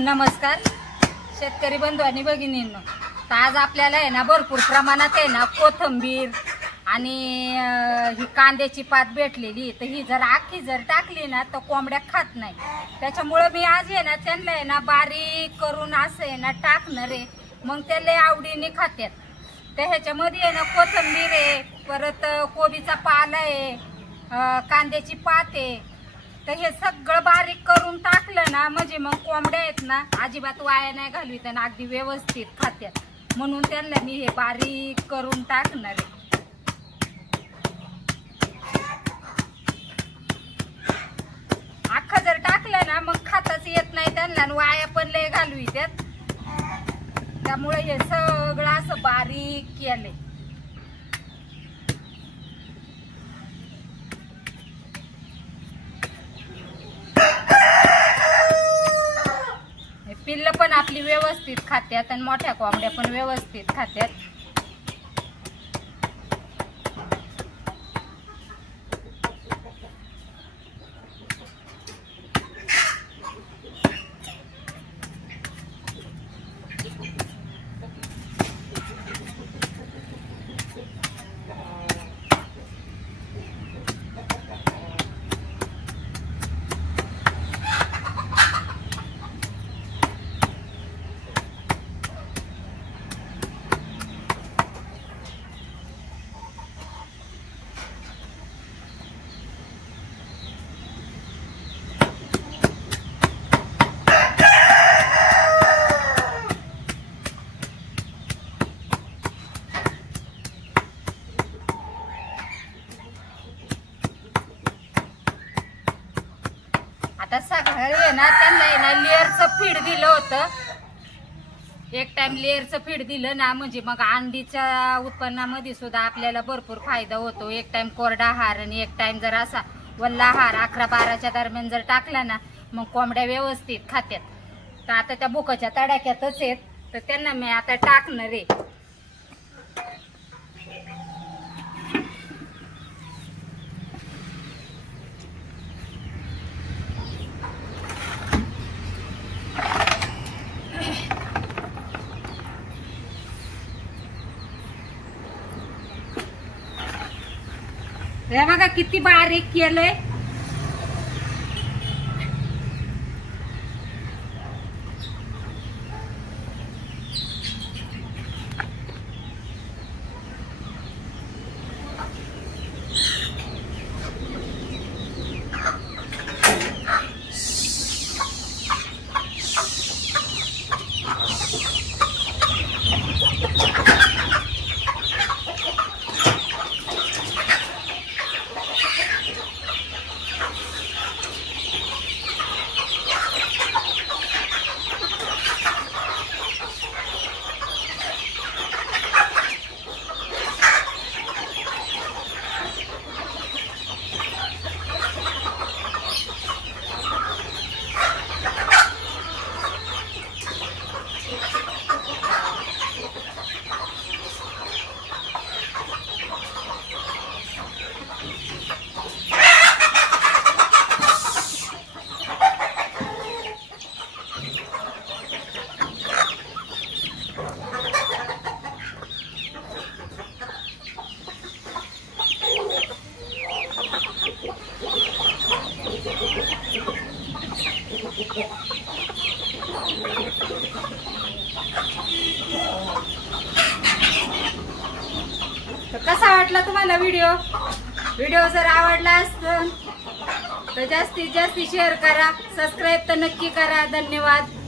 नमस्कार शेतकरी बंधू आणि भगिनींनो, तर आज आपल्याला आहे ना भरपूर प्रमाणात आहे ना कोथिंबीर आणि ही कांद्याची पात भेटलेली, तर ही जर आखी जर टाकली ना तर कोंबड्या खात नाही. त्याच्यामुळे मी आज आहे ना त्यांना आहे ना बारीक करून असं आहे ना टाकणार आहे, मग त्याला आवडीने खात्यात. तर ह्याच्यामध्ये आहे ना कोथिंबीर आहे, परत कोबीचा पाला आहे, कांद्याची पात आहे. तर हे सगळं बारीक करून टाकलं ना म्हणजे मग कोंबड्या आहेत ना अजिबात वाया नाही घालवीत आणि अगदी व्यवस्थित खात्यात. म्हणून त्यांना मी हे बारीक करून टाकणार आहे. अख्खं जर टाकलं ना मग खाताच येत नाही त्यांना आणि वाया पण लय घालवीत. त्यामुळे हे सगळं असं बारीक केलंय. पिल्ल पण आपली व्यवस्थित खात्यात आणि मोठ्या कोंबड्या पण व्यवस्थित खात्यात. आता सकाळी आहे ना त्यांना आहे ना लेअरचं फीड दिलं होतं. एक टाइम लेअरचं फीड दिलं ना म्हणजे मग अंडीच्या उत्पन्नामध्ये सुद्धा आपल्याला भरपूर फायदा होतो. एक टाइम कोरडा आहार आणि एक टाइम जर असा वल्ला आहार 11-12च्या दरम्यान जर टाकला ना मग कोंबड्या व्यवस्थित खात्यात. तर आता त्या भुकाच्या तडाख्यातच आहेत, तर त्यांना मी आता टाकणार आहे. हे बघा किती बारीक केलंय. कसा वाटला तुम्हाला व्हिडिओ जर आवडला असेल तर जास्तीत जास्त शेअर करा, सबस्क्राईब तर नक्की करा. धन्यवाद.